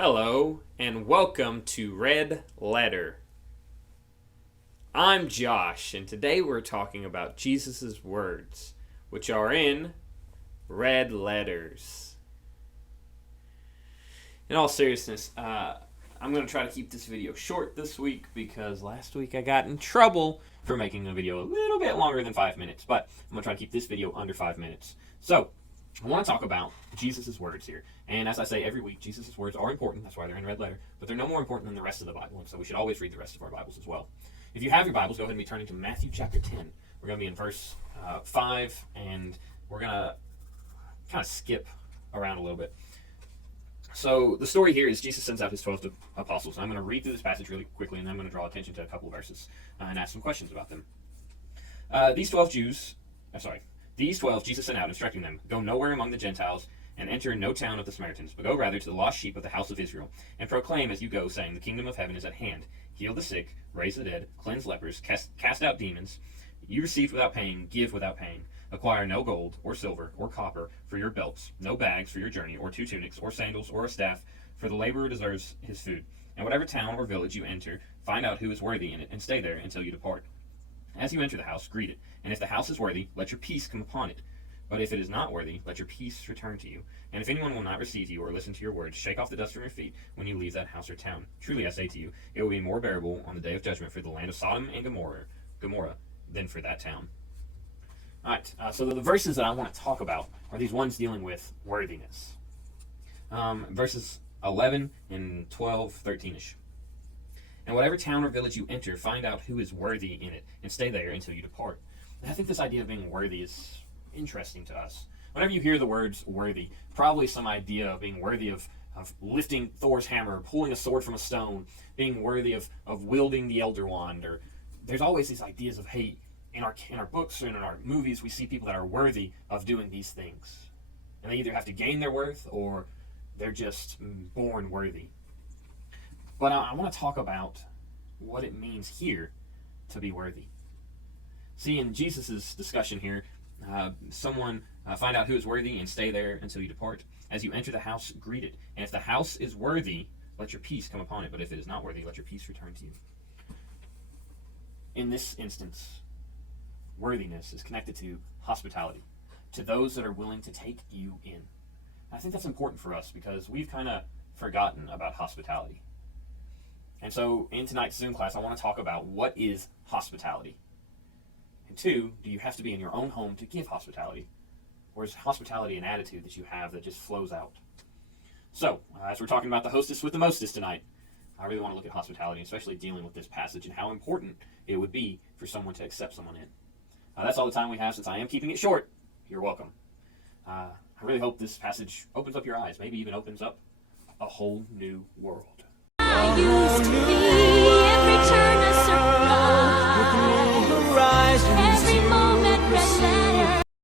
Hello, and welcome to Red Letter. I'm Josh, and today we're talking about Jesus' words, which are in red letters. In all seriousness, I'm going to try to keep this video short this week because last week I got in trouble for making a video a little bit longer than 5 minutes, but I'm going to try to keep this video under 5 minutes. So, I want to talk about Jesus' words here. And as I say every week, Jesus' words are important. That's why they're in red letter. But they're no more important than the rest of the Bible. And so we should always read the rest of our Bibles as well. If you have your Bibles, go ahead and be turning to Matthew chapter 10. We're going to be in verse 5. And we're going to kind of skip around a little bit. So the story here is Jesus sends out his 12 apostles. I'm going to read through this passage really quickly. And then I'm going to draw attention to a couple of verses and ask some questions about them. These 12 Jesus sent out, instructing them, "Go nowhere among the Gentiles, and enter no town of the Samaritans, but go rather to the lost sheep of the house of Israel, and proclaim as you go, saying, the kingdom of heaven is at hand. Heal the sick, raise the dead, cleanse lepers, cast out demons. You received without paying, give without paying. Acquire no gold, or silver, or copper for your belts, no bags for your journey, or 2 tunics, or sandals, or a staff, for the laborer deserves his food. And whatever town or village you enter, find out who is worthy in it, and stay there until you depart. As you enter the house, greet it, and if the house is worthy, let your peace come upon it. But if it is not worthy, let your peace return to you. And if anyone will not receive you or listen to your words, shake off the dust from your feet when you leave that house or town. Truly I say to you, it will be more bearable on the day of judgment for the land of Sodom and Gomorrah than for that town." All right, so the verses that I want to talk about are these ones dealing with worthiness. Verses 11 and 12, 13-ish. "And whatever town or village you enter, find out who is worthy in it, and stay there until you depart." And I think this idea of being worthy is interesting to us. Whenever you hear the words worthy, probably some idea of being worthy of lifting Thor's hammer, pulling a sword from a stone, being worthy of wielding the Elder Wand, or there's always these ideas of, hey, in our books and in our movies, we see people that are worthy of doing these things. And they either have to gain their worth or they're just born worthy. But I want to talk about what it means here to be worthy. See, in Jesus' discussion here, someone find out who is worthy and stay there until you depart. As you enter the house, greet it. And if the house is worthy, let your peace come upon it. But if it is not worthy, let your peace return to you. In this instance, worthiness is connected to hospitality, to those that are willing to take you in. I think that's important for us because we've kind of forgotten about hospitality. And so in tonight's Zoom class, I want to talk about what is hospitality. And 2, do you have to be in your own home to give hospitality? Or is hospitality an attitude that you have that just flows out? So, as we're talking about the hostess with the mostest tonight, I really want to look at hospitality, especially dealing with this passage and how important it would be for someone to accept someone in. That's all the time we have since I am keeping it short. You're welcome. I really hope this passage opens up your eyes, maybe even opens up a whole new world.